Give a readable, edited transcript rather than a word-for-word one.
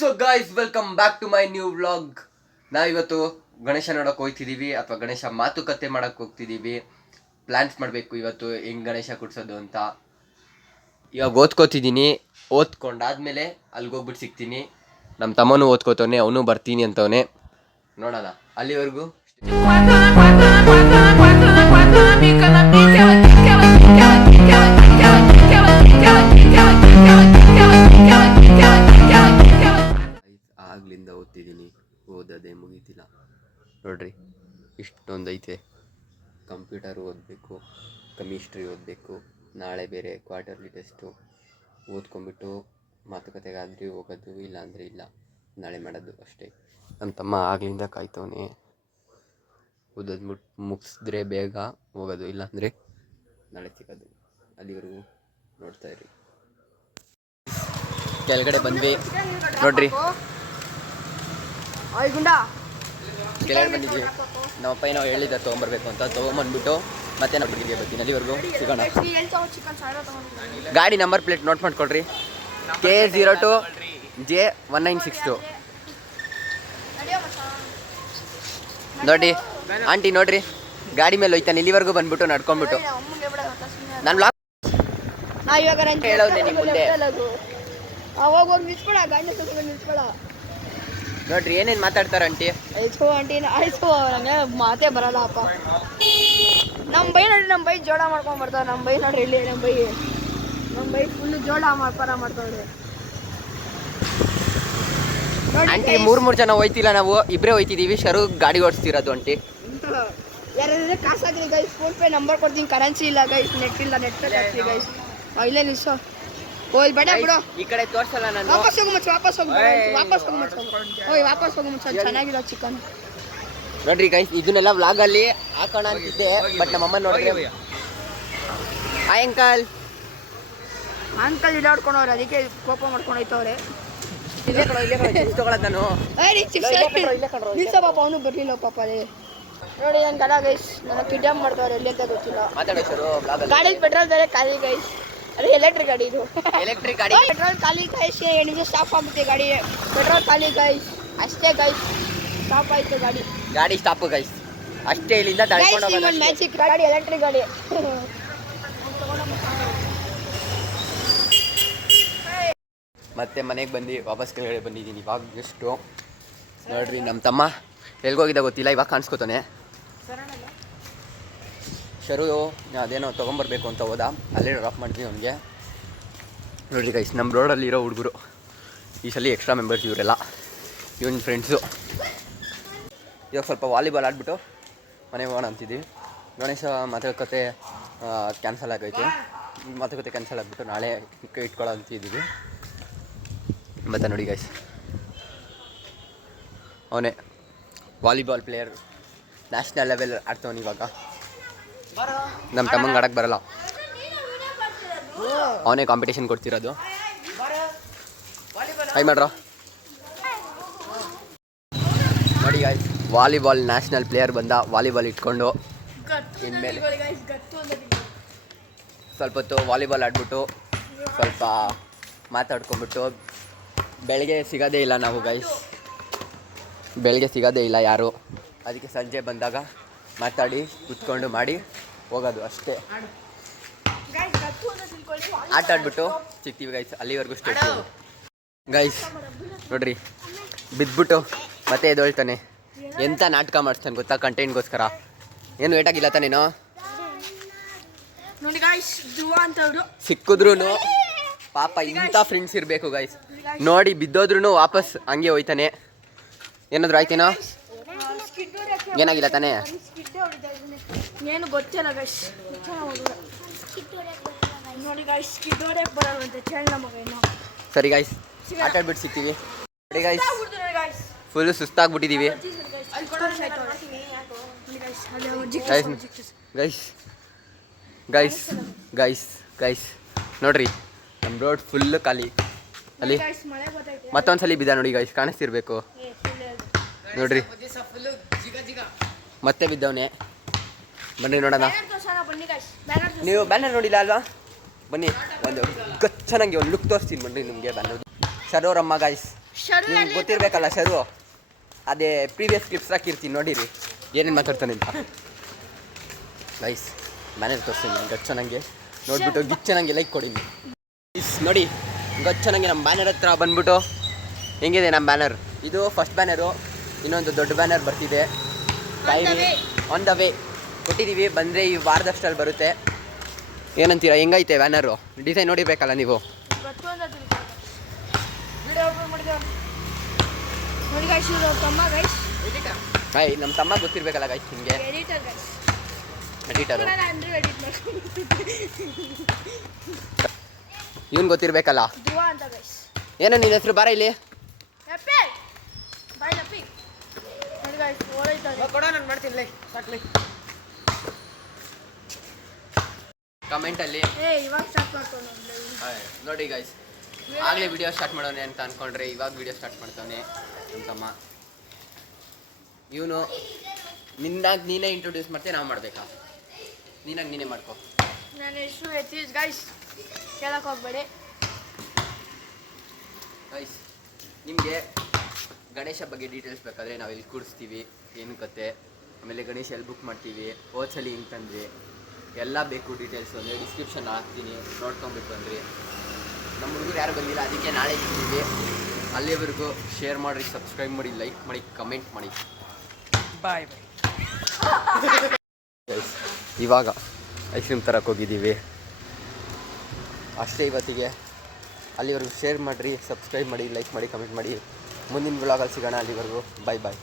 So guys welcome back to my new vlog. ನಾವಿವತ್ತು ಗಣೇಶ ನೋಡೋಕೆ ಹೋಗ್ತಿದ್ದೀವಿ ಅಥವಾ ಗಣೇಶ ಮಾತುಕತೆ ಮಾಡೋಕೆ ಹೋಗ್ತಿದ್ದೀವಿ. ಪ್ಲ್ಯಾನ್ಸ್ ಮಾಡಬೇಕು ಇವತ್ತು ಹೆಂಗೆ ಗಣೇಶ ಕುಡ್ಸೋದು ಅಂತ. ಇವಾಗ ಓದ್ಕೋತಿದ್ದೀನಿ. ಓದ್ಕೊಂಡಾದ್ಮೇಲೆ ಅಲ್ಲಿಗೆ ಹೋಗ್ಬಿಟ್ಟು ಸಿಗ್ತೀನಿ. ನಮ್ಮ ತಮ್ಮನೂ ಓದ್ಕೋತವನೆ, ಅವನು ಬರ್ತೀನಿ ಅಂತವನೆ. ನೋಡೋಣ ಅಲ್ಲಿವರೆಗೂ. ಆಗ್ಲಿಂದ ಓದ್ತಿದ್ದೀನಿ, ಓದೋದೇ ಮುಗೀತಿಲ್ಲ ನೋಡ್ರಿ. ಇಷ್ಟೊಂದು ಐತೆ. ಕಂಪ್ಯೂಟರ್ ಓದಬೇಕು, ಕೆಮಿಸ್ಟ್ರಿ ಓದಬೇಕು, ನಾಳೆ ಬೇರೆ ಕ್ವಾರ್ಟರ್ಲಿ ಟೆಸ್ಟು. ಓದ್ಕೊಂಬಿಟ್ಟು ಮಾತುಕತೆಗಾದರೆ ಹೋಗೋದು, ಇಲ್ಲ ಅಂದರೆ ಇಲ್ಲ, ನಾಳೆ ಮಾಡೋದು ಅಷ್ಟೇ. ನಮ್ಮ ತಮ್ಮ ಆಗ್ಲಿಂದ ಕಾಯ್ತವನೆ. ಓದೋದು ಮುಗಿಸಿದ್ರೆ ಬೇಗ ಹೋಗೋದು, ಇಲ್ಲಾಂದರೆ ನಾಳೆ ಸಿಗೋದು. ಅಲ್ಲಿವರೆಗೂ ನೋಡ್ತಾ ಇರಿ. ಕೆಳಗಡೆ ಬಂದ್ವಿ ನೋಡ್ರಿ, ಕೆಳಗಡೆ ಬಂದಿದ್ವಿ. ನಮ್ಮಪ್ಪ ಏನೋ ಹೇಳಿದ್ದ ತೊಗೊಂಬರ್ಬೇಕು ಅಂತ, ತೊಗೊಂಬಂದ್ಬಿಟ್ಟು ಮತ್ತೆ ನಾವು ಬಿಟ್ಟಿಗೆ ಬರ್ತೀನಿ. ಅಲ್ಲಿವರೆಗೂ ಸಿಗೋಣ. ಗಾಡಿ ನಂಬರ್ ಪ್ಲೇಟ್ ನೋಟ್ ಮಾಡ್ಕೊಳ್ರಿ, K02J1962. ನೋಡಿ ಆಂಟಿ, ನೋಡ್ರಿ ಗಾಡಿ ಮೇಲೆ ಹೋಯ್ತಾನೆ. ಇಲ್ಲಿವರೆಗೂ ಬಂದ್ಬಿಟ್ಟು ನಡ್ಕೊಂಡ್ಬಿಟ್ಟು ನಾನು ಬ್ಲಾಗ್ ಹೇಳೋದೆ ನಿಮ್ಮ ಮುಂದೆ. ನೋಡ್ರಿ ಏನೇನು ಮಾತಾಡ್ತಾರ ಆಂಟಿ. ಆಯ್ತು ನಂಗೆ ಮಾತೇ ಬರಲ್ಲ ಅಪ್ಪ. ನಮ್ಮ ಬೈ ನೋಡ್ರಿ, ನಮ್ಮ ಬೈ ಜೋಳ ಮಾಡ್ಕೊಂಡ್ ಬರ್ತಾವ. ನಮ್ಮ ಬೈ ನೋಡ್ರಿ ಇಲ್ಲಿ, ನಮ್ಮ ಬೈ ಫುಲ್ ಜೋಳ ವ್ಯಾಪಾರ ಮಾಡ್ತಾವ್ರಿ. ಆಂಟಿ ಮೂರು ಜನ ಹೋಯ್ತಿಲ್ಲ, ನಾವು ಇಬ್ಬರೇ ಹೋಯ್ತಿದ್ದೀವಿ. ಶರು ಗಾಡಿ ಓಡಿಸ್ತಿರೋದು ಆಂಟಿ. ಯಾರಾದ್ರೆ ಕಾಸು ಹಾಕಿರಿ ಗೈಸ್, ಫೋನ್ ಪೇ ನಂಬರ್ ಕೊಡ್ತೀನಿ. ಕರೆನ್ಸಿ ಇಲ್ಲ ಗೈಸ್, ನೆಟ್ ಇಲ್ಲ, ನೆಟ್ ಹಾಕ್ರಿ ಗೈಸ್. ಇಲ್ಲೇ ನಿಲ್ಸೋ. ಓಯ್ ಬೇಡ ಬಿಡು, ಈ ಕಡೆ ತೋರ್ಸಲ್ಲ ನಾನು. ವಾಪಸ್ ಹೋಗು ಮಚ್ಚ, ವಾಪಸ್ ಹೋಗು ಮಚ್ಚ. ಚೆನ್ನಾಗಿರೋ ಚಿಕನ್ ನೋಡ್ರಿ ಗೈಸ್, ಇದನ್ನೆಲ್ಲ ವ್ಲಾಗಲ್ಲಿ ಹಾಕೋಣ ಅಂತಿದ್ದೆ, ಬಟ್ ನಮ್ಮಮ್ಮ ನೋಡಿದ್ರೆ ಅಂಕಲ್ ಇಡಾಡ್ಕೊಂಡವ್ರೆ, ಅದಕ್ಕೆ ಕೋಪ ಮಾಡ್ಕೊಂಡು ಹೋಯ್ತವ್ರೆ. ತಗೊಳಕ್ ನಾನು ನಿಲ್ಸ ಪಾಪ, ಅವನು ಬರ್ಲಿಲ್ಲ ಪಾಪ. ಅದೇ ನೋಡಿ ನನ್ನ ಕಲ ಗೈಸ್, ನನ್ನ ಕಿಡ್ನಾಪ್ ಮಾಡ್ತಾವ್ರೆ, ಎಲ್ಲಿ ಅಂತ ಗೊತ್ತಿಲ್ಲ. ಗಾಡಿಗೆ ಪೆಟ್ರೋಲ್ ಬೇರೆ ಖಾಲಿ ಗೈಸ್. ಅದೇ ಎಲೆಕ್ಟ್ರಿಕ್ ಗಾಡಿ, ಇದು ಎಲೆಕ್ಟ್ರಿಕ್ ಗಾಡಿ. ಪೆಟ್ರೋಲ್ ಖಾಲಿ ಗೈಸ್, ಎಣ್ಣೆ ಸ್ಟಾಪ್ ಆಗುತ್ತೆ ಗಾಡಿ. ಪೆಟ್ರೋಲ್ ಖಾಲಿ ಗೈಸ್, ಅಷ್ಟೇ ಗೈಸ್, ಸ್ಟಾಪ್ ಆಯ್ತು ಗಾಡಿ ಸ್ಟಾಪ್ ಗೈಸ್, ಅಷ್ಟೇ. ಇಲ್ಲಿಂದ ತಳ್ಕೊಂಡು ಹೋಗೋದು. ಮ್ಯಾಜಿಕ್ ಗಾಡಿ, ಎಲೆಕ್ಟ್ರಿಕ್ ಗಾಡಿ. ಮತ್ತೆ ಮನೆಗೆ ಬಂದು ವಾಪಸ್ ಕೆಳಗಡೆ ಬಂದಿದ್ದೀನಿ. ಇವಾಗ ಎಷ್ಟು ನೋಡ್ರಿ, ನಮ್ಮ ತಮ್ಮ ಎಲ್ಗೋಗಿದ್ದ ಗೊತ್ತಿಲ್ಲ, ಇವಾಗ ಕಾಣಿಸ್ಕೊತಾನೆ. ಶರು ಅದೇನೋ ತೊಗೊಂಬರ್ಬೇಕು ಅಂತ ಹೋದ, ಅಲ್ಲೇ ಡ್ರಾಪ್ ಮಾಡಿದ್ವಿ ಅವನಿಗೆ. ನೋಡಿರಿ ಗೈಸ್, ನಮ್ಮ ರೋಡಲ್ಲಿರೋ ಹುಡುಗರು ಈ ಸಲ ಎಕ್ಸ್ಟ್ರಾ ಮೆಂಬರ್ಸ್ ಇವರೆಲ್ಲ, ಇವನ ಫ್ರೆಂಡ್ಸು. ಇವಾಗ ಸ್ವಲ್ಪ ವಾಲಿಬಾಲ್ ಆಡ್ಬಿಟ್ಟು ಮನೆಗೆ ಹೋಗೋಣ ಅಂತಿದ್ದೀವಿ. ಗಣೇಶ ಮಾತುಕತೆ ಕ್ಯಾನ್ಸಲ್ ಆಗೈತೆ. ಮಾತುಕತೆ ಕ್ಯಾನ್ಸಲ್ ಆಗಿಬಿಟ್ಟು ನಾಳೆ ಇಟ್ಕೊಳ್ಳೋ ಅಂತಿದ್ದೀವಿ. ಮತ್ತು ನೋಡಿ ಗೈಸ್, ಅವನೇ ವಾಲಿಬಾಲ್ ಪ್ಲೇಯರ್, ನ್ಯಾಷನಲ್ ಲೆವೆಲ್ ಆಡ್ತವನು ಇವಾಗ. ನಮ್ಮ ತಮ್ಮಂಗೆ ಆಡಕ್ಕೆ ಬರಲ್ಲ, ಅವನೇ ಕಾಂಪಿಟೇಷನ್ ಕೊಡ್ತಿರೋದು. ಹೈ ಮಾಡ್ರ ನೋಡಿ ಗಾಯ್ಸ್, ವಾಲಿಬಾಲ್ ನ್ಯಾಷನಲ್ ಪ್ಲೇಯರ್ ಬಂದ. ವಾಲಿಬಾಲ್ ಇಟ್ಕೊಂಡು ಇನ್ಮೇಲೆ ಸ್ವಲ್ಪ ಹೊತ್ತು ವಾಲಿಬಾಲ್ ಆಡ್ಬಿಟ್ಟು ಸ್ವಲ್ಪ ಮಾತಾಡ್ಕೊಂಬಿಟ್ಟು, ಬೆಳಗ್ಗೆ ಸಿಗೋದೇ ಇಲ್ಲ ನಾವು ಗೈಸ್, ಬೆಳಗ್ಗೆ ಸಿಗೋದೇ ಇಲ್ಲ ಯಾರು. ಅದಕ್ಕೆ ಸಂಜೆ ಬಂದಾಗ ಮಾತಾಡಿ ಕುತ್ಕೊಂಡು ಮಾಡಿ ಹೋಗೋದು ಅಷ್ಟೇ. ಆಟ ಆಡ್ಬಿಟ್ಟು ಸಿಗ್ತೀವಿ ಗೈಸ್, ಅಲ್ಲಿವರೆಗೂ ಸ್ಟೇ ಗೈಸ್. ನೋಡ್ರಿ ಬಿದ್ದುಬಿಟ್ಟು ಮತ್ತೆ ಎದ್ದೊಳ್ತಾನೆ. ಎಂಥ ನಾಟಕ ಮಾಡಿಸ್ತಾನೆ ಗೊತ್ತಾ, ಕಂಟೆಂಟ್ಗೋಸ್ಕರ. ಏನು ವೇಟಾಗಿಲ್ಲ ತಾನೇನೋ, ಸಿಕ್ಕಿದ್ರು ಪಾಪ ಇಂಥ ಫ್ರೆಂಡ್ಸ್ ಇರಬೇಕು ಗೈಸ್. ನೋಡಿ ಬಿದ್ದೋದ್ರೂ ವಾಪಸ್ ಹಂಗೆ ಹೋಯ್ತಾನೆ. ಏನಾದರೂ ಆಯ್ತೇನೋ, ಏನಾಗಿಲ್ಲ ತಾನೇ, ಏನು ಗೊತ್ತಿಲ್ಲ ಗೈಸ್. ನೋಡಿ ಗೈಸ್, ಸರಿ ಗೈಸ್, ಆಟ ಆಡ್ಬಿಟ್ಟು ಸಿಗ್ತೀವಿ. ಸರಿ ಗೈಸ್, ಫುಲ್ಲು ಸುಸ್ತಾಗ್ಬಿಟ್ಟಿದ್ದೀವಿ ಗೈಸ್. ಗೈಸ್ ಗೈಸ್ ಗೈಸ್ ನೋಡ್ರಿ, ನಮ್ಮ ರೋಡ್ ಫುಲ್ಲು ಖಾಲಿ. ಅಲ್ಲಿ ಮತ್ತೊಂದ್ಸಲಿ ಬಿದ್ದ ನೋಡಿ ಗೈಸ್, ಕಾಣಿಸ್ತಿರ್ಬೇಕು ನೋಡ್ರಿ. ಮತ್ತೆ ಬಿದ್ದವನೇ. ಬನ್ನಿ ನೋಡೋಣ. ನೀವು ಬ್ಯಾನರ್ ನೋಡಿಲ್ಲ ಅಲ್ವಾ? ಬನ್ನಿ ಒಂದು ಚೆನ್ನಾಗಿ ಒಂದು ಲುಕ್ ತೋರಿಸ್ತೀನಿ ಬನ್ನಿ ನಿಮಗೆ. ಬ್ಯಾನರ್ ಶರೋರಮ್ಮ ಗೈಸ್, ನಿಮ್ಗೆ ಗೊತ್ತಿರಬೇಕಲ್ಲ ಶರು, ಅದೇ ಪ್ರೀವಿಯಸ್ ಕ್ಲಿಪ್ಸ್ ಹಾಕಿರ್ತೀನಿ ನೋಡಿರಿ ಏನೇನು ಮಾತಾಡ್ತಾನೆ ಅಂತ. ಗೈಸ್ ಮ್ಯಾನೇಜ್ ತೋರಿಸ್ತೀನಿ ಗಚ್ಚ ನನಗೆ ನೋಡ್ಬಿಟ್ಟು ಗಿಚ್ಚ ನನಗೆ ಲೈಕ್ ಕೊಡಿ ನೋಡಿ. ಗಚ್ಚ ನನಗೆ ನಮ್ಮ ಬ್ಯಾನರ್ ಹತ್ರ ಬಂದ್ಬಿಟ್ಟು ಹೆಂಗಿದೆ ನಮ್ಮ ಬ್ಯಾನರ್. ಇದು ಫಸ್ಟ್ ಬ್ಯಾನರು, ಇನ್ನೊಂದು ದೊಡ್ಡ ಬ್ಯಾನರ್ ಬರ್ತಿದೆ. ಆನ್ ದ ವೇ ಕೊಟ್ಟಿದ್ದೀವಿ, ಬಂದರೆ ಈ ವಾರದಷ್ಟಲ್ಲಿ ಬರುತ್ತೆ. ಏನಂತೀರಾ, ಹೆಂಗೈತೆ ಬ್ಯಾನರು? ಡಿಸೈನ್ ನೋಡಿಬೇಕಲ್ಲ ನೀವು. ಹಾಯ್, ನಮ್ಮ ತಮ್ಮ ಗೊತ್ತಿರಬೇಕಲ್ಲ ಗೈಸ್ ನಿಮಗೆ, ಎಡಿಟರು. ಇವನು ಗೊತ್ತಿರಬೇಕಲ್ಲ. ಏನೋ ನಿನ್ನ ಹೆಸರು? ಬಾರ ಇಲ್ಲಿ. ಕಮೆಂಟಲ್ಲಿ ನೋಡಿ ಗೈಸ್, ಆಗಲೇ ವಿಡಿಯೋ ಸ್ಟಾರ್ಟ್ ಮಾಡೋನೆ ಅಂತ ಅಂದ್ಕೊಂಡ್ರೆ ಇವಾಗ ವಿಡಿಯೋ ಸ್ಟಾರ್ಟ್ ಮಾಡ್ತಾನೆ ನಮ್ಮ ತಮ್ಮ. ಇವನು ನಿನ್ನಾಗಿ ನೀನೇ ಇಂಟ್ರೊಡ್ಯೂಸ್ ಮಾಡ್ತೀಯ, ನಾವು ಮಾಡಬೇಕಾ? ನೀನಾಗಿ ನೀನೇ ಮಾಡ್ಕೊ. ನನ್ನ ಹೆಸರು ಯತೀಶ್ ಗೈಸ್, ಕೇಳಕ್ಕೆ ಹೋಗ್ಬೇಡಿ ಗೈಸ್. ನಿಮಗೆ ಗಣೇಶ ಬಗ್ಗೆ ಡೀಟೇಲ್ಸ್ ಬೇಕಾದರೆ ನಾವು ಇಲ್ಲಿ ಕೂಡಿಸ್ತೀವಿ, ಏನು ಕತೆ, ಆಮೇಲೆ ಗಣೇಶ ಎಲ್ಲಿ ಬುಕ್ ಮಾಡ್ತೀವಿ, ಹೋದ್ಸಲಿ ಹಿಂಗೆ ತಂದ್ವಿ, ಎಲ್ಲ ಬೇಕು ಡೀಟೇಲ್ಸು ಅಂದರೆ ಡಿಸ್ಕ್ರಿಪ್ಷನ್ ಹಾಕ್ತೀನಿ, ನೋಡ್ಕೊಬೇಕು ಅಂದ್ರಿ. ನಮ್ಮ ಹುಡುಗರು ಯಾರು ಬಂದಿಲ್ಲ, ಅದಕ್ಕೆ ನಾಳೆ ಇರ್ತೀವಿ. ಅಲ್ಲಿವರೆಗೂ ಶೇರ್ ಮಾಡಿರಿ, ಸಬ್ಸ್ಕ್ರೈಬ್ ಮಾಡಿ, ಲೈಕ್ ಮಾಡಿ, ಕಮೆಂಟ್ ಮಾಡಿ. ಬಾಯ್ ಬಾಯ್. ಇವಾಗ ಐಸ್ ಕ್ರೀಮ್ ತರಕ್ಕೆ ಹೋಗಿದ್ದೀವಿ ಅಷ್ಟೇ ಇವತ್ತಿಗೆ. ಅಲ್ಲಿವರೆಗೂ ಶೇರ್ ಮಾಡಿರಿ, ಸಬ್ಸ್ಕ್ರೈಬ್ ಮಾಡಿ, ಲೈಕ್ ಮಾಡಿ, ಕಮೆಂಟ್ ಮಾಡಿ. ಮುಂದಿನ ವ್ಲಾಗಲ್ಲಿ ಸಿಗೋಣ. ಅಲ್ಲಿವರೆಗೂ ಬಾಯ್ ಬಾಯ್.